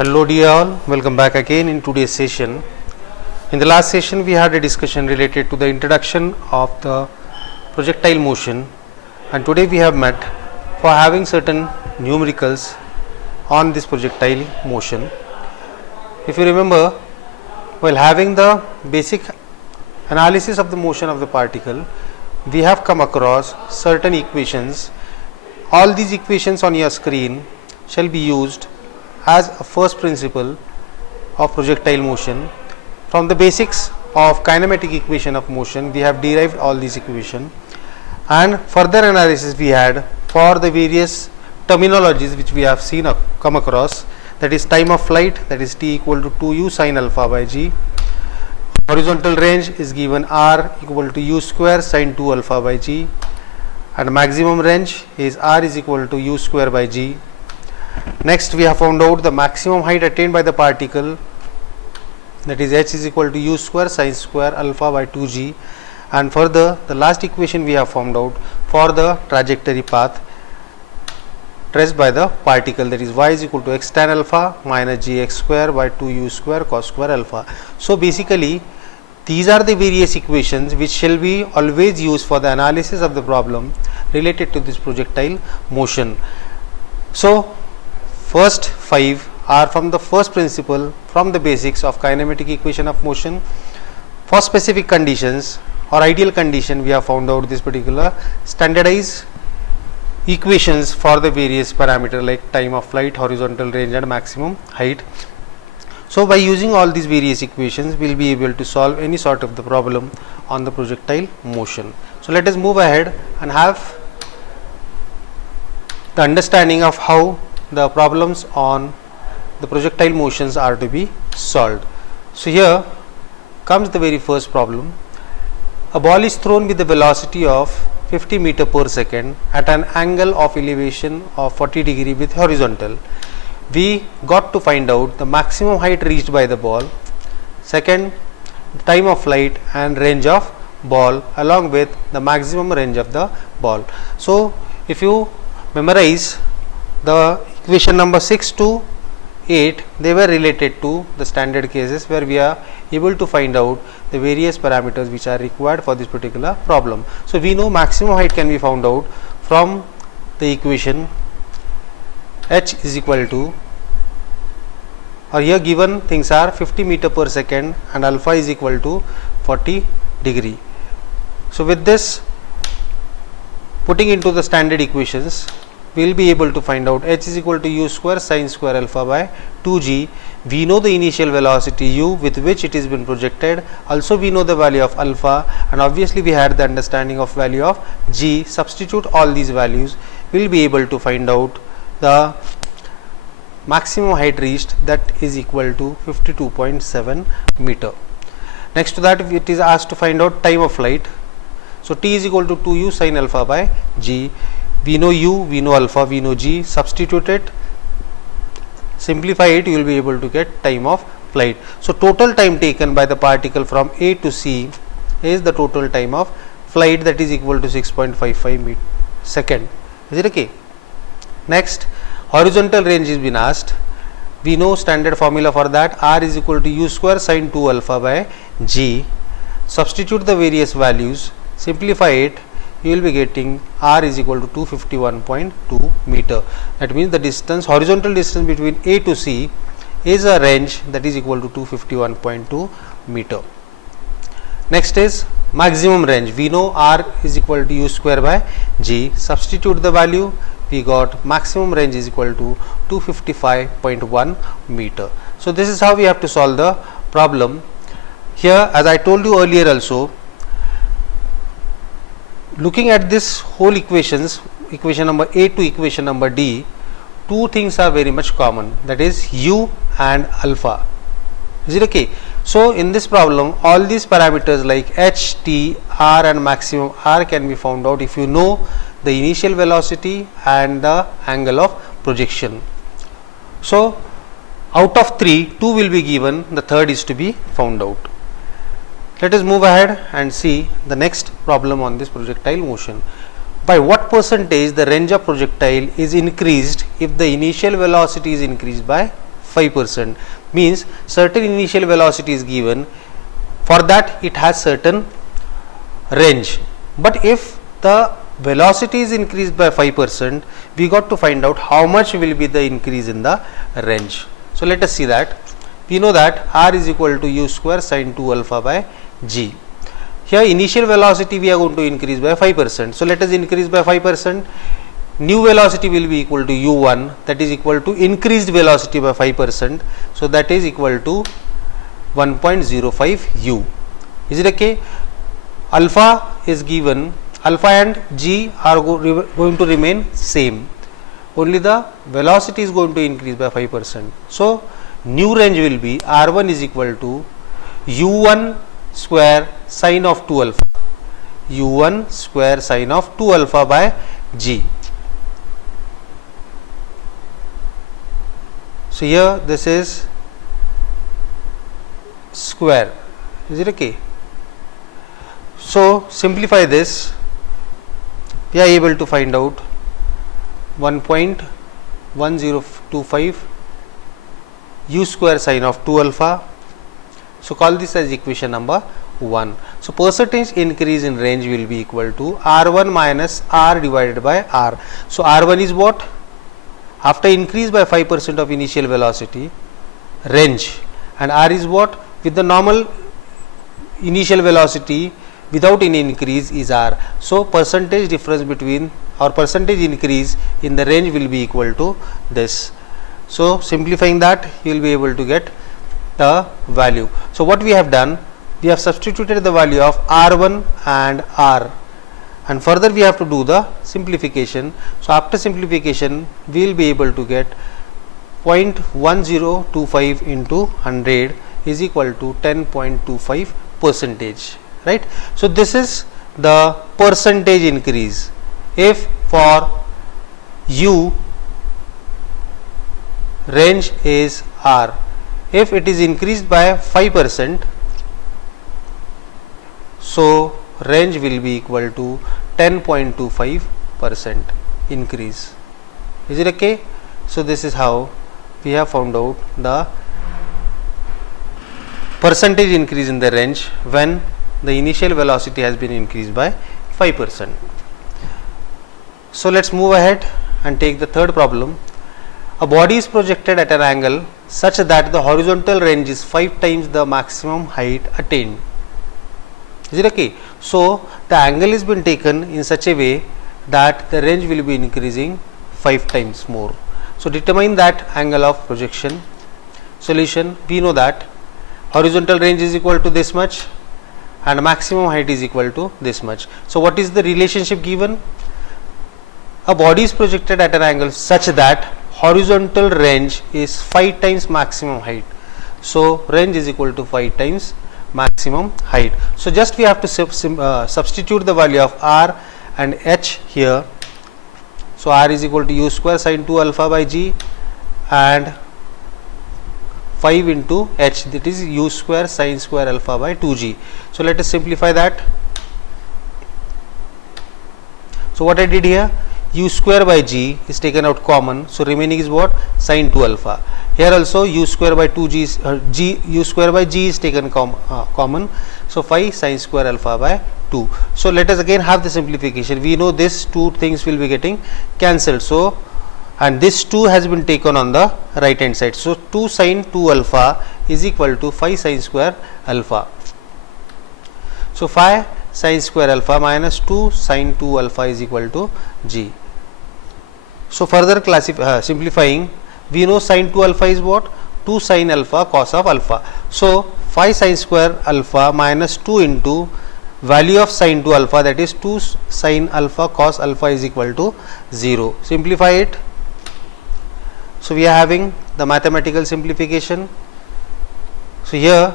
Hello dear all, welcome back again in today's session. In the last session we had a discussion related to the introduction of the projectile motion, and today we have met for having certain numericals on this projectile motion. If you remember, while having the basic analysis of the motion of the particle, we have come across certain equations. All these equations on your screen shall be used as a first principle of projectile motion. From the basics of kinematic equation of motion, we have derived all these equations, and further analysis we had for the various terminologies which we have seen come across, that is time of flight, that is t equal to 2u sin alpha by g. Horizontal range is given r equal to u square sin 2 alpha by g, and maximum range is r is equal to u square by g. Next we have found out the maximum height attained by the particle, that is h is equal to u square sin square alpha by 2g, and further the last equation we have found out for the trajectory path traced by the particle, that is y is equal to x tan alpha minus gx square by 2u square cos square alpha. So basically these are the various equations which shall be always used for the analysis of the problem related to this projectile motion. So first 5 are from the first principle, from the basics of kinematic equation of motion. For specific conditions or ideal condition, we have found out this particular standardized equations for the various parameter like time of flight, horizontal range and maximum height. So by using all these various equations, we will be able to solve any sort of the problem on the projectile motion. So let us move ahead and have the understanding of how the problems on the projectile motions are to be solved. So here comes the very first problem. A ball is thrown with the velocity of 50 meter per second at an angle of elevation of 40 degree with horizontal. We got to find out the maximum height reached by the ball, second time of flight and range of ball along with the maximum range of the ball. So if you memorize the equation number 6 to 8, they were related to the standard cases where we are able to find out the various parameters which are required for this particular problem. So we know maximum height can be found out from the equation h is equal to, or here given things are 50 meter per second and alpha is equal to 40 degree. So with this putting into the standard equations, we will be able to find out h is equal to u square sin square alpha by 2g. We know the initial velocity u with which it has been projected, also we know the value of alpha, and obviously we had the understanding of value of g. Substitute all these values, we will be able to find out the maximum height reached, that is equal to 52.7 meter. Next to that it is asked to find out time of flight. So t is equal to 2u sin alpha by g. We know u, we know alpha, we know g. Substitute it, simplify it, you will be able to get time of flight. So total time taken by the particle from A to C is the total time of flight, that is equal to 6.55 second. Is it okay? Next, horizontal range is been asked. We know standard formula for that, r is equal to u square sin 2 alpha by g. Substitute the various values, simplify it, you will be getting r is equal to 251.2 meter. That means the distance, horizontal distance between A to C is a range that is equal to 251.2 meter. Next is maximum range. We know r is equal to u square by g. Substitute the value, we got maximum range is equal to 255.1 meter. So this is how we have to solve the problem. Here, as I told you earlier also, looking at this whole equations, equation number A to equation number D, two things are very much common, that is u and alpha. Is it okay? So in this problem, all these parameters like h, t, r and maximum r can be found out if you know the initial velocity and the angle of projection. So out of 3, 2 will be given, the third is to be found out. Let us move ahead and see the next problem on this projectile motion. by what percentage the range of projectile is increased if the initial velocity is increased by 5%. Means certain initial velocity is given, for that it has certain range. But if the velocity is increased by 5%, we got to find out how much will be the increase in the range. So let us see that. We know that r is equal to u square sin 2 alpha by g. Here initial velocity we are going to increase by 5%. So let us increase by 5%. New velocity will be equal to u1, that is equal to increased velocity by 5%. So that is equal to 1.05 u. Is it okay? Alpha is given, alpha and g are going to remain same. Only the velocity is going to increase by 5%. So new range will be r1 is equal to u1 square sine of 2 alpha, u1 square sine of 2 alpha by g. So here this is square. Is it okay? So simplify this, we are able to find out 1.1025 u square sine of 2 alpha. So call this as equation number 1. So percentage increase in range will be equal to r1 minus r divided by r. So r1 is what? After increase by 5% of initial velocity, range, and r is what? With the normal initial velocity without any increase is r. So percentage difference between or percentage increase in the range will be equal to this. So simplifying that, you will be able to get the value. So what we have done, we have substituted the value of r1 and r, and further we have to do the simplification. So after simplification, we will be able to get 0.1025 into 100 is equal to 10.25 percentage, right? So this is the percentage increase. If for u range is r, if it is increased by 5%, so range will be equal to 10.25% increase. Is it okay? So this is how we have found out the percentage increase in the range when the initial velocity has been increased by 5%. So let's move ahead and take the third problem. A body is projected at an angle such that the horizontal range is 5 times the maximum height attained. Is it okay? So the angle is been taken in such a way that the range will be increasing 5 times more. So determine that angle of projection. Solution, we know that horizontal range is equal to this much and maximum height is equal to this much. So what is the relationship given? A body is projected at an angle such that horizontal range is 5 times maximum height. So range is equal to 5 times maximum height. So just we have to substitute the value of r and h here. So r is equal to u square sin 2 alpha by g and 5 into h, that is u square sin square alpha by 2g. So let us simplify that. So what I did here, u square by g is taken out common, so remaining is what? Sin 2 alpha. Here also u square by 2g is, u square by g is taken common, so 5 sin square alpha by 2. So let us again have the simplification. We know this two things will be getting cancelled. So and this 2 has been taken on the right hand side. So 2 sin 2 alpha is equal to 5 sin square alpha. So 5 sin square alpha minus 2 sin 2 alpha is equal to g. So further simplifying, we know sin 2 alpha is what? 2 sin alpha cos of alpha. So 5 sin square alpha minus 2 into value of sin 2 alpha, that is 2 sin alpha cos alpha is equal to 0. Simplify it. So we are having the mathematical simplification. So here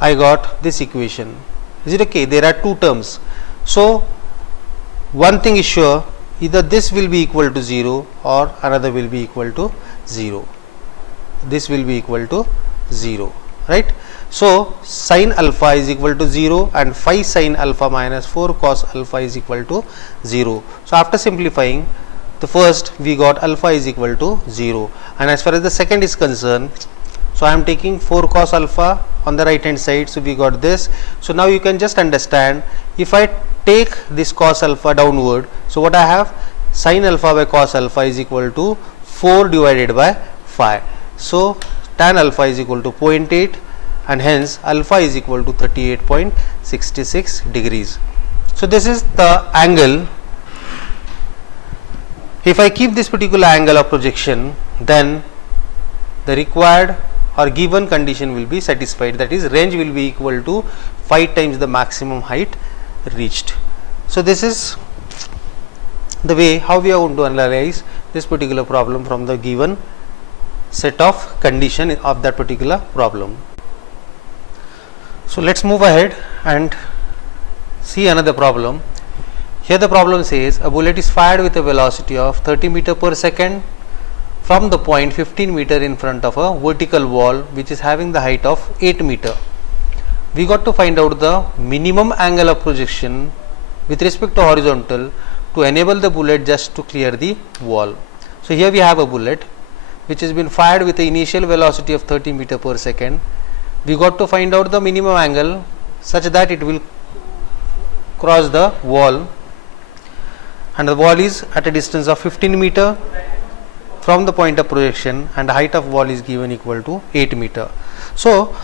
I got this equation. Is it okay? There are two terms. So one thing is sure, either this will be equal to 0 or another will be equal to 0. This will be equal to 0, right? So sin alpha is equal to 0 and 5 sin alpha minus 4 cos alpha is equal to 0. So after simplifying, the first we got alpha is equal to 0, and as far as the second is concerned, so I am taking 4 cos alpha on the right hand side, so we got this. So now you can just understand, if I take this cos alpha downward, so what I have, sin alpha by cos alpha is equal to 4 divided by 5. So tan alpha is equal to 0.8, and hence alpha is equal to 38.66 degrees. So this is the angle. If I keep this particular angle of projection, then the required or given condition will be satisfied, that is range will be equal to 5 times the maximum height reached. So this is the way how we are going to analyze this particular problem from the given set of condition of that particular problem. So let's move ahead and see another problem. Here the problem says a bullet is fired with a velocity of 30 meter per second from the point 15 meter in front of a vertical wall which is having the height of 8 meter. We got to find out the minimum angle of projection with respect to horizontal to enable the bullet just to clear the wall. So here we have a bullet which has been fired with the initial velocity of 30 meter per second. We got to find out the minimum angle such that it will cross the wall, and the wall is at a distance of 15 meter from the point of projection, and the height of wall is given equal to 8 meter. So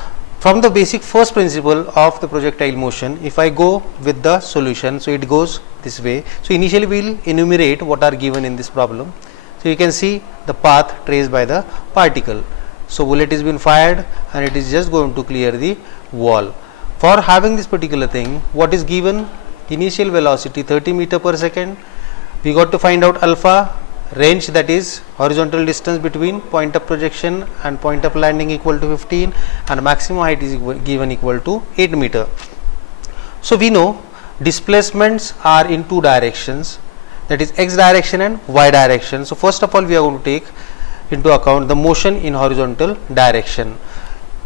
from the basic first principle of the projectile motion, if I go with the solution, so it goes this way. So initially we will enumerate what are given in this problem. So you can see the path traced by the particle. So bullet is been fired and it is just going to clear the wall. For having this particular thing, what is given? Initial velocity 30 meter per second. We got to find out alpha, range, that is horizontal distance between point of projection and point of landing equal to 15, and maximum height is given equal to 8 meter. So we know displacements are in two directions, that is x direction and y direction. So first of all we are going to take into account the motion in horizontal direction.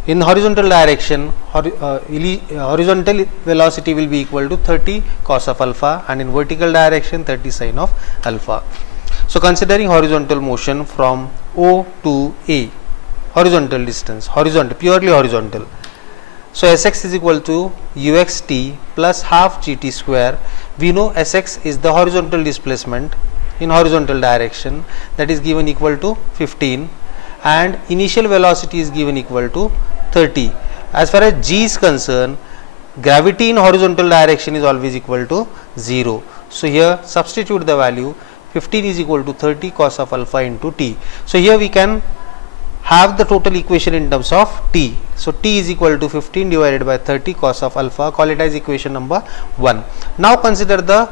In horizontal direction, horizontal velocity will be equal to 30 cos of alpha, and in vertical direction 30 sin of alpha. So considering horizontal motion from O to A, horizontal distance, horizontal, purely horizontal. So Sx is equal to uxt plus half gt square. We know Sx is the horizontal displacement in horizontal direction, that is given equal to 15, and initial velocity is given equal to 30. As far as g is concerned, gravity in horizontal direction is always equal to 0. So here substitute the value, 15 is equal to 30 cos of alpha into t. So here we can have the total equation in terms of t. So t is equal to 15 divided by 30 cos of alpha, call it as equation number 1. Now consider the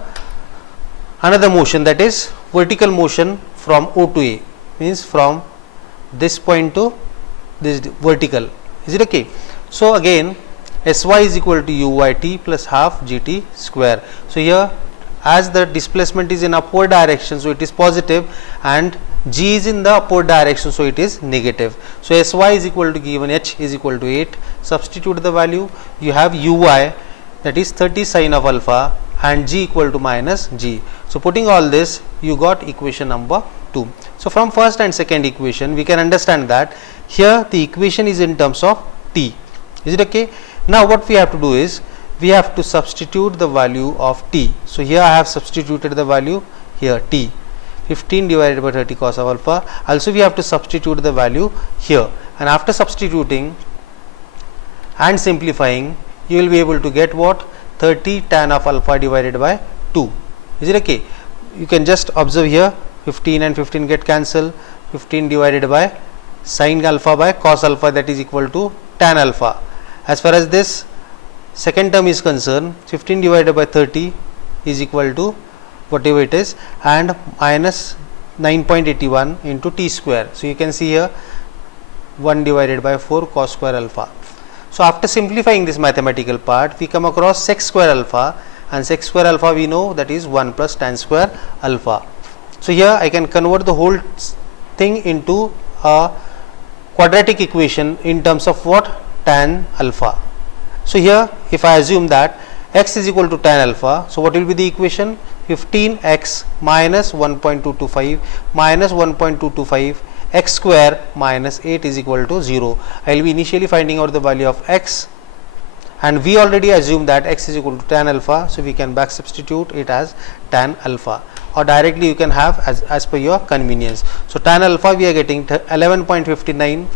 another motion, that is vertical motion from O to A, means from this point to this vertical. Is it okay? So again Sy is equal to uyt plus half gt square. So here as the displacement is in upward direction, so it is positive, and g is in the upward direction, so it is negative. So Sy is equal to, given h is equal to 8, substitute the value, you have uy, that is 30 sin of alpha, and g equal to minus g. So putting all this, you got equation number 2. So from first and second equation we can understand that here the equation is in terms of t. Is it okay? Now what we have to do is we have to substitute the value of t. So here I have substituted the value here, t, 15 divided by 30 cos of alpha. Also we have to substitute the value here, and after substituting and simplifying, you will be able to get what? 30 tan of alpha divided by 2. Is it okay? You can just observe here, 15 and 15 get cancelled, 15 divided by sin alpha by cos alpha, that is equal to tan alpha. As far as this second term is concerned, 15 divided by 30 is equal to whatever it is, and minus 9.81 into t square. So you can see here 1 divided by 4 cos square alpha. So after simplifying this mathematical part, we come across sec square alpha, and sec square alpha we know that is 1 plus tan square alpha. So here I can convert the whole thing into a quadratic equation in terms of what? Tan alpha. So here if I assume that x is equal to tan alpha, so what will be the equation? 15x minus 1.225 minus 1.225 x square minus 8 is equal to 0. I will be initially finding out the value of x, and we already assume that x is equal to tan alpha, so we can back substitute it as tan alpha, or directly you can have as per your convenience. So tan alpha we are getting 11.59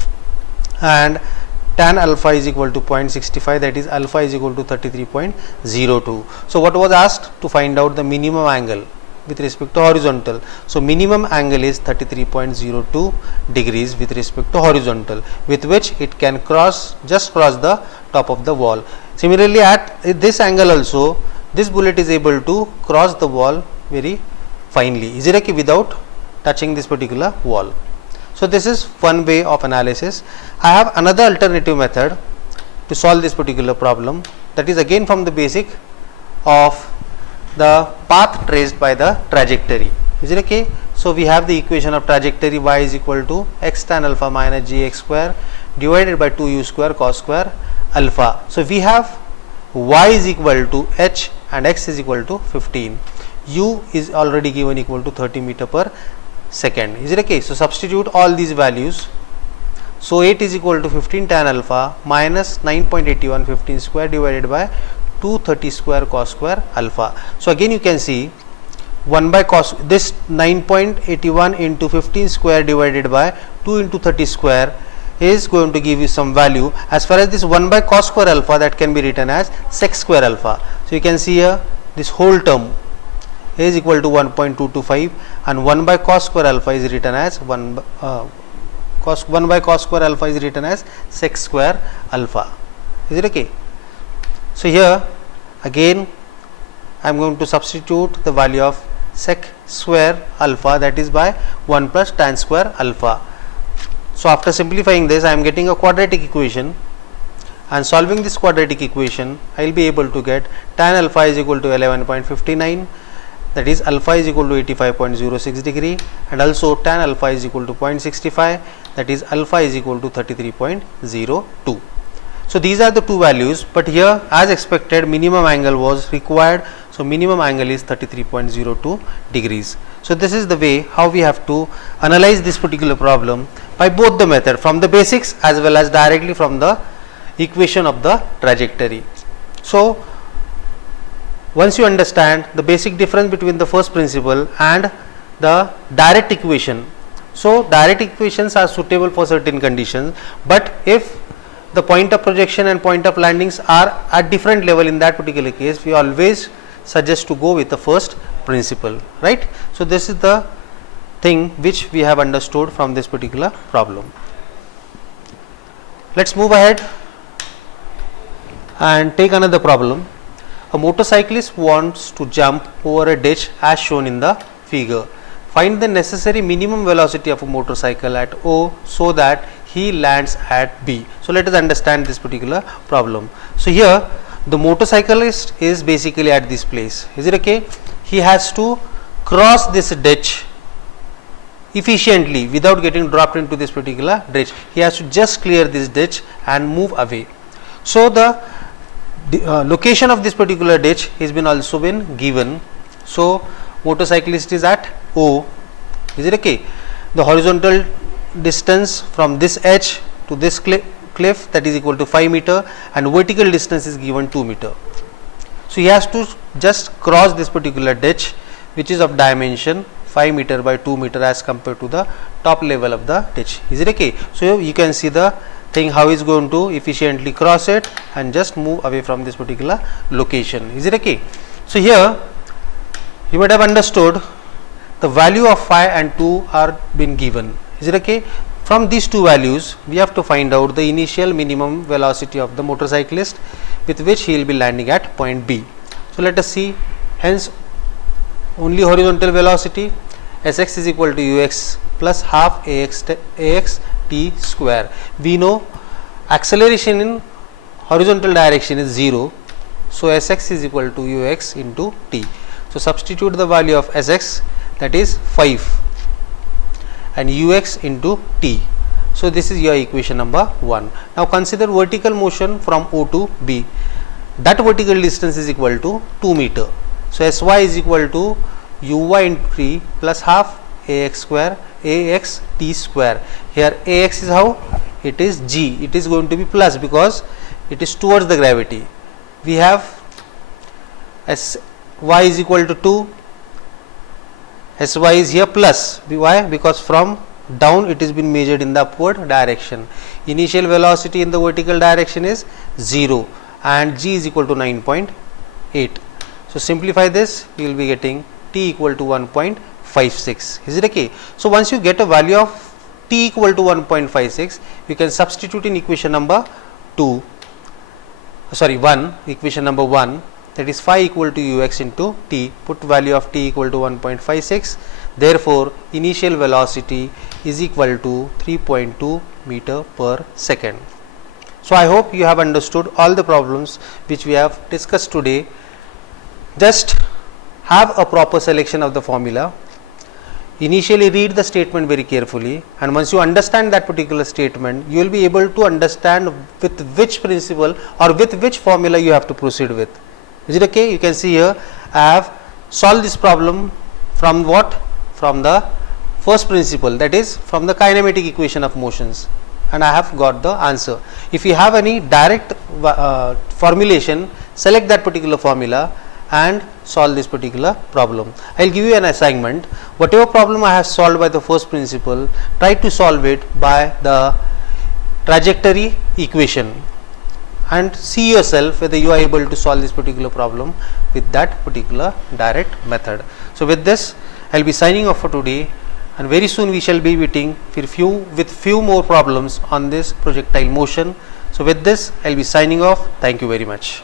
and tan alpha is equal to 0.65, that is alpha is equal to 33.02. So what was asked? To find out the minimum angle with respect to horizontal. So minimum angle is 33.02 degrees with respect to horizontal, with which it can just cross the top of the wall. Similarly, at this angle also, this bullet is able to cross the wall very finely, is it okay, without touching this particular wall. So this is one way of analysis. I have another alternative method to solve this particular problem, that is again from the basic of the path traced by the trajectory, is it okay. So we have the equation of trajectory y is equal to x tan alpha minus gx square divided by 2u square cos square alpha. So we have y is equal to h and x is equal to 15. U is already given equal to 30 meter per second, is it okay. So substitute all these values. So 8 is equal to 15 tan alpha minus 9.81 15 square divided by 230 square cos square alpha. So again you can see 1 by cos, this 9.81 into 15 square divided by 2 into 30 square is going to give you some value. As far as this 1 by cos square alpha, that can be written as sec square alpha. So you can see here this whole term is equal to 1.225 and 1 by cos square alpha is written as 1 by cos square alpha is written as sec square alpha, is it okay. So here again I am going to substitute the value of sec square alpha, that is by 1 plus tan square alpha. So after simplifying this, I am getting a quadratic equation, and solving this quadratic equation I will be able to get tan alpha is equal to 11.59, that is alpha is equal to 85.06 degree, and also tan alpha is equal to 0.65, that is alpha is equal to 33.02. So these are the two values, but here as expected minimum angle was required, so minimum angle is 33.02 degrees. So this is the way how we have to analyze this particular problem by both the method, from the basics as well as directly from the equation of the trajectory. So once you understand the basic difference between the first principle and the direct equation, so direct equations are suitable for certain conditions, but if the point of projection and point of landings are at different level, in that particular case we always suggest to go with the first principle, right. So this is the thing which we have understood from this particular problem. Let's move ahead and take another problem. A motorcyclist wants to jump over a ditch as shown in the figure. Find the necessary minimum velocity of a motorcycle at O so that he lands at B. So let us understand this particular problem. So here the motorcyclist is basically at this place, is it okay. He has to cross this ditch efficiently without getting dropped into this particular ditch. He has to just clear this ditch and move away. So the location of this particular ditch has been also been given. So motorcyclist is at O, is it okay. The horizontal distance from this edge to this cliff, that is equal to 5 meter, and vertical distance is given 2 meter. So he has to just cross this particular ditch which is of dimension 5 meter by 2 meter as compared to the top level of the ditch, is it okay. So you can see the thing how he is going to efficiently cross it and just move away from this particular location, is it okay. So here you might have understood the value of 5 and 2 are been given, is it okay. From these two values we have to find out the initial minimum velocity of the motorcyclist with which he will be landing at point B. So let us see, hence only horizontal velocity Sx is equal to ux plus half ax t square. We know acceleration in horizontal direction is 0, so Sx is equal to ux into t. So substitute the value of Sx, that is 5, and ux into t. So this is your equation number 1. Now consider vertical motion from O to B. That vertical distance is equal to 2 meter. So Sy is equal to uy into t plus half ax square ax t square. Here ax is how? It is g. It is going to be plus because it is towards the gravity. We have as y is equal to 2, sy is here plus. Why? Because from down it has been measured in the upward direction. Initial velocity in the vertical direction is 0 and g is equal to 9.8. So simplify this, you will be getting t equal to 1.56. Is it okay? So once you get a value of t equal to 1.56, you can substitute in equation number 1, equation number 1, that is phi equal to ux into t. Put value of t equal to 1.56. Therefore initial velocity is equal to 3.2 meter per second. So I hope you have understood all the problems which we have discussed today. Just have a proper selection of the formula. Initially read the statement very carefully, and once you understand that particular statement, you will be able to understand with which principle or with which formula you have to proceed with. Is it okay? You can see here I have solved this problem from what? From the first principle, that is from the kinematic equation of motions, and I have got the answer. If you have any direct formulation, select that particular formula and solve this particular problem. I will give you an assignment. Whatever problem I have solved by the first principle, try to solve it by the trajectory equation and see yourself whether you are able to solve this particular problem with that particular direct method. So with this I will be signing off for today, and very soon we shall be meeting with few more problems on this projectile motion. So with this I will be signing off. Thank you very much.